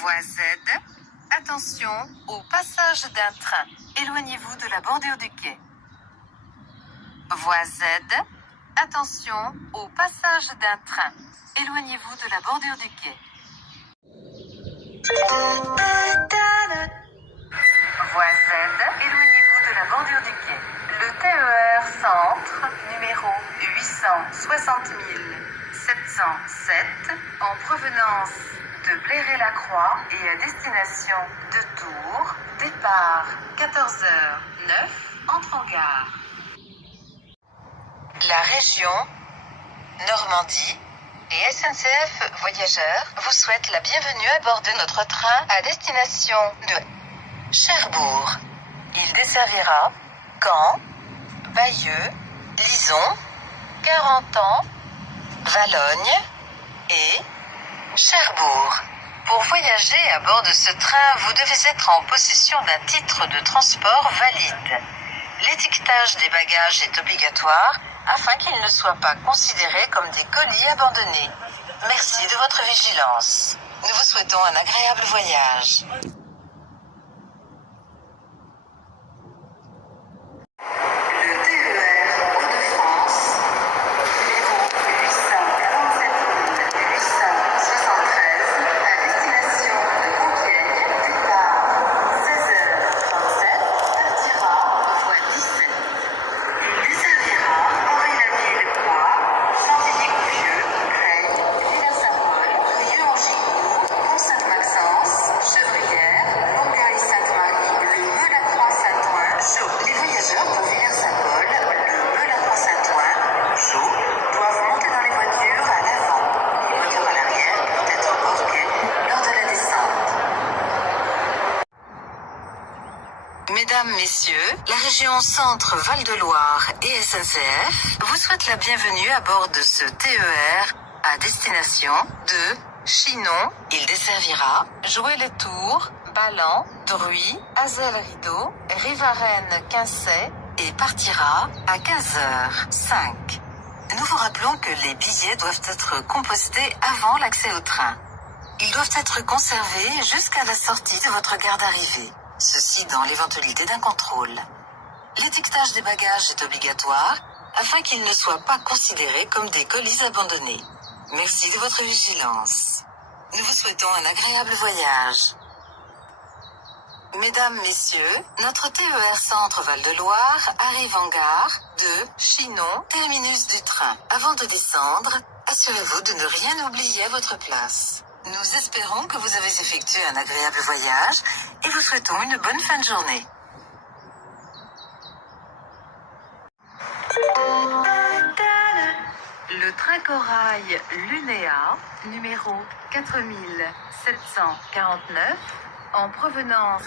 Voie Z. Attention au passage d'un train. Éloignez-vous de la bordure du quai. Voie Z. Attention au passage d'un train. Éloignez-vous de la bordure du quai. Voie Z. Éloignez-vous de la bordure du quai. Le TER Centre, numéro 860 707, en provenance de Bléré-la-Croix et à destination de Tours, départ 14h09, entre en gare. La région Normandie et SNCF Voyageurs vous souhaitent la bienvenue à bord de notre train à destination de Cherbourg. Il desservira Caen, Bayeux, Lison, Carentan, Valognes et Cherbourg. Pour voyager à bord de ce train, vous devez être en possession d'un titre de transport valide. L'étiquetage des bagages est obligatoire afin qu'ils ne soient pas considérés comme des colis abandonnés. Merci de votre vigilance. Nous vous souhaitons un agréable voyage. Mesdames, Messieurs, la région Centre Val-de-Loire et SNCF vous souhaite la bienvenue à bord de ce TER à destination de Chinon. Il desservira Joué-les-Tours, Ballan, Druy, Azel-Rideau, Rivarennes-Quincey et partira à 15h05. Nous vous rappelons que les billets doivent être compostés avant l'accès au train. Ils doivent être conservés jusqu'à la sortie de votre gare d'arrivée. Ceci dans l'éventualité d'un contrôle. L'étiquetage des bagages est obligatoire afin qu'ils ne soient pas considérés comme des colis abandonnés. Merci de votre vigilance. Nous vous souhaitons un agréable voyage. Mesdames, Messieurs, notre TER Centre Val-de-Loire arrive en gare de Chinon, terminus du train. Avant de descendre, assurez-vous de ne rien oublier à votre place. Nous espérons que vous avez effectué un agréable voyage et vous souhaitons une bonne fin de journée. Le train corail Lunéa, numéro 4749, en provenance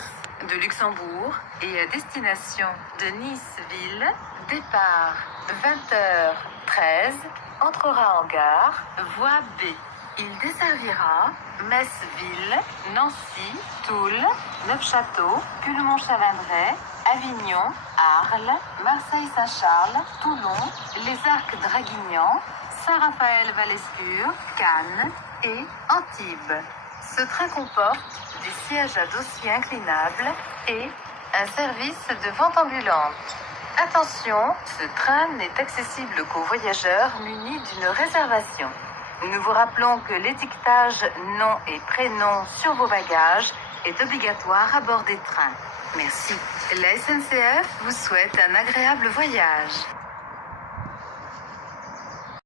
de Luxembourg et à destination de Nice-Ville, départ 20h13, entrera en gare, voie B. Il desservira Metz-Ville, Nancy, Toul, Neufchâteau, Pulmont-Chalindrey, Avignon, Arles, Marseille-Saint-Charles, Toulon, les Arcs Draguignan, Saint-Raphaël-Valescure, Cannes et Antibes. Ce train comporte des sièges à dossier inclinables et un service de vente ambulante. Attention, ce train n'est accessible qu'aux voyageurs munis d'une réservation. Nous vous rappelons que l'étiquetage nom et prénom sur vos bagages est obligatoire à bord des trains. Merci. La SNCF vous souhaite un agréable voyage.